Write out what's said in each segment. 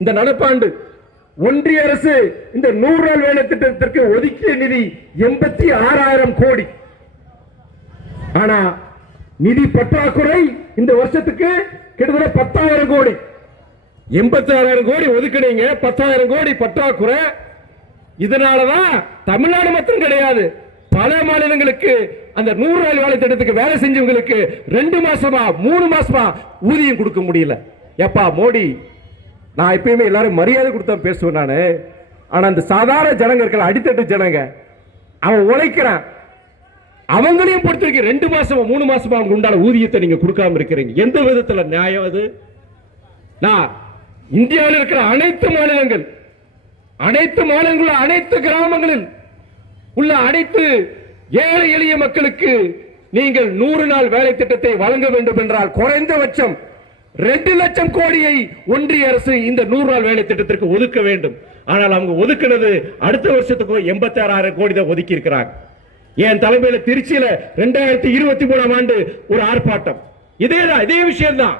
இந்த நடப்பாண்டு ஒன்றிய அரசு இந்த நூறு நாள் வேலை திட்டத்திற்கு ஒதுக்கிய நிதி எண்பத்தி ஆறாயிரம் கோடி. ஆனா நிதி பற்றாக்குறை இந்த வருஷத்துக்கு கிட்டத்தட்ட பத்தாயிரம் கோடி. எண்பத்தி ஆறாயிரம் கோடி ஒதுக்கினீங்க பத்தாயிரம் கோடி பற்றாக்குறை. இதனாலதான் தமிழ்நாடு மட்டும் கிடையாது. பல மாநிலங்களுக்கு அந்த நூறு நாள் வேலை திட்டத்துக்கு வேலை செஞ்சவங்களுக்கு ரெண்டு மாசமா மூணு மாசமா ஊதியம் கொடுக்க முடியல. எப்பா மோடி நான் எப்பயுமே எல்லாரும் மரியாதை கொடுத்தா பேசுவேன் நான். ஆனால் அந்த சாதாரண ஜனங்க இருக்கல அடித்தட்டு ஜனங்க அவன் உழைக்கிறான். அவங்களையும் பொறுத்த வரைக்கும் ரெண்டு மாசமா மூணு மாசமா அவங்க உண்டான ஊதியத்தை நீங்க கொடுக்காம இருக்கிறீங்க. எந்த விதத்துல நியாயம் அது? நான் இந்தியாவில் இருக்கிற அனைத்து மாநிலங்கள் அனைத்து மாநிலங்களும் அனைத்து கிராமங்களில் உள்ள அனைத்து ஏழை எளிய மக்களுக்கு நீங்கள் நூறு நாள் வேலை திட்டத்தை வழங்க வேண்டும் என்றால் குறைந்தபட்சம் ரெண்டு லட்சம் கோடியை ஒன்றிய அரசு இந்த நூறு நாள் வேலை திட்டத்திற்கு ஒதுக்க வேண்டும். ஆனால் அவங்க ஒதுக்குனது அடுத்த வருஷத்துக்கு எண்பத்தி ஆறாயிரம் கோடி தான் ஒதுக்கி இருக்கிறாங்க என் தலைமையில திருச்சியில ரெண்டாயிரத்தி இருபத்தி மூணாம் ஆண்டு ஒரு ஆர்ப்பாட்டம். இதேதான் இதே விஷயம்தான்.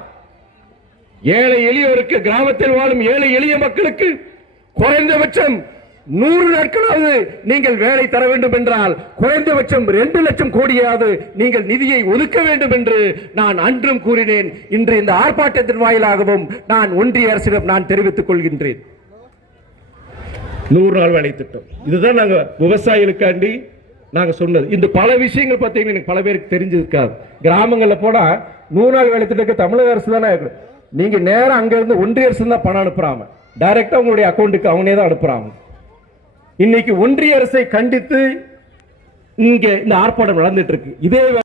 ஏழை எளியவருக்கு கிராமத்தில் வாழும் ஏழை எளிய மக்களுக்கு குறைந்தபட்சம் நூறு நாட்களாவது நீங்கள் வேலை தர வேண்டும் என்றால் குறைந்தபட்சம் ரெண்டு லட்சம் கோடியாவது நீங்கள் நிதியை ஒதுக்க வேண்டும் என்று நான் அன்றும் கூறினேன். இன்று இந்த ஆர்ப்பாட்டத்தின் வாயிலாகவும் நான் ஒன்றிய அரசிடம் நான் தெரிவித்துக் கொள்கின்றேன். நூறு நாள் வேலை திட்டம். இதுதான் நாங்க விவசாயிகளுக்காண்டி நாங்க சொன்னது. இந்த பல விஷயங்கள் பார்த்தீங்கன்னா எனக்கு பல பேருக்கு தெரிஞ்சிருக்காது. கிராமங்கள்ல போனா நூறு நாள் வேலை திட்டத்துக்கு தமிழக அரசு தானே இருக்கு. நீங்க நேரம் அங்க இருந்து ஒன்றிய அரசு தான் பணம் அனுப்புறாங்க. டைரக்டா உங்களுடைய அக்கௌண்ட்டுக்கு அவனே தான் அனுப்புறாங்க. இன்னைக்கு ஒன்றிய அரசை கண்டித்து இங்கே இந்த ஆர்ப்பாட்டம் நடந்துட்டு இருக்கு. இதே